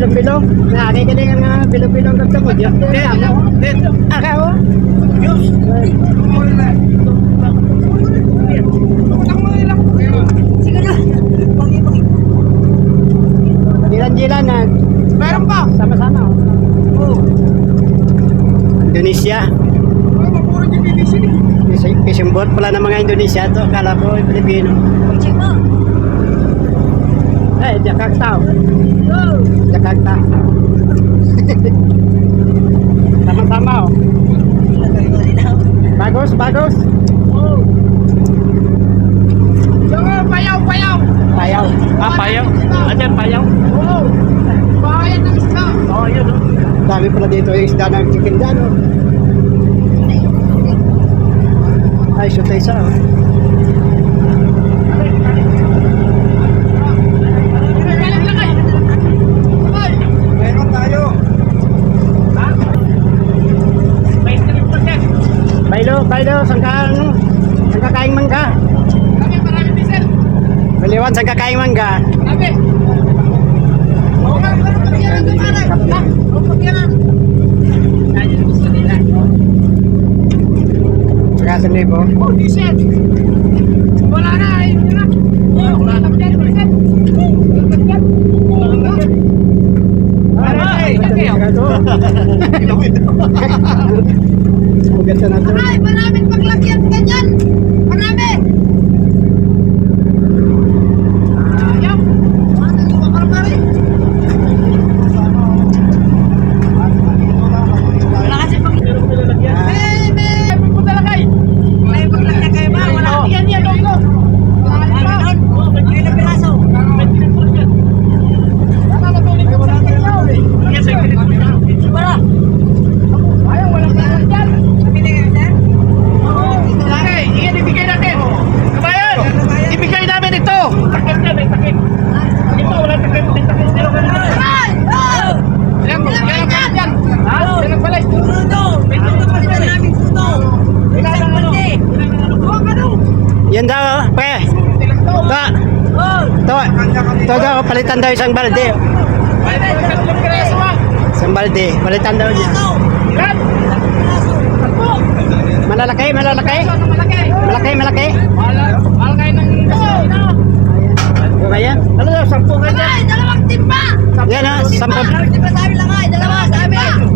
bilong-bilong. Nakakagaling ang bilong-bilong ng tungod. Ako? Sige na. Jilan-jilan na. Meron pa. Sama-sama. Oo. Indonesia. Mapuro yung Indonesia eh. Fishing boat pala ng mga Indonesia to. Akala ko yung Pilipino. Check mo. Eh, Jakarta. Go. Jakarta. Sama-sama oh. Bagus, bagus. Oh. Payaw. Payaw. Payaw. Ada payaw. Oo. Bayan ng isda. Oh, yun. Dami pala dito yung isda ng chicken dyan oh. Ay, shoot tayo isa oh. Meron tayo. Bailo, sangka kaing mangga. Kami maraming diesel. Baliwan, sangka kaing mangga. Kami. Oo nga, meron kami yan ang tumaray. Ha? Oo, pagyanan. Ayun, gusto nila. Saka sa libo. Oh, diesel. Wala na, ayun na. Wala na dyan, diesel. Maganda na to. Ay, maraming paglagyan ganyan. Marami. Ayaw. Ano yung makarapari? Wala kasi paglagyan. May pupunta lang kayo. May paglagyan kayo ba? Wala. Yan, Dongo. Ilang piraso? Wala na tuloy ko sa inyo. Wala. Ayaw, walang piraso dyan. Iyan, ibigay natin. Kabayan, ibigay namin ito. Takip yan, may takip. Ito, wala takip. May takip. Ay! Ilang balis yan? Ha? Ilang balis? Tuto. May tuto pa dyan namin tuto. Ilang ano? Huwag ano? Yan daw, pre. Ito daw, palitan daw isang balde. Isang balde, palitan daw niya. Ilan? Malalaki. Malaki. Malaki. Mahal kayo ng Yung kaya? Ano daw, 10 ka dyan? Dalawang timba! Yan ha, 10. Dalawang timba sa amin lang ay, dalawa sa amin!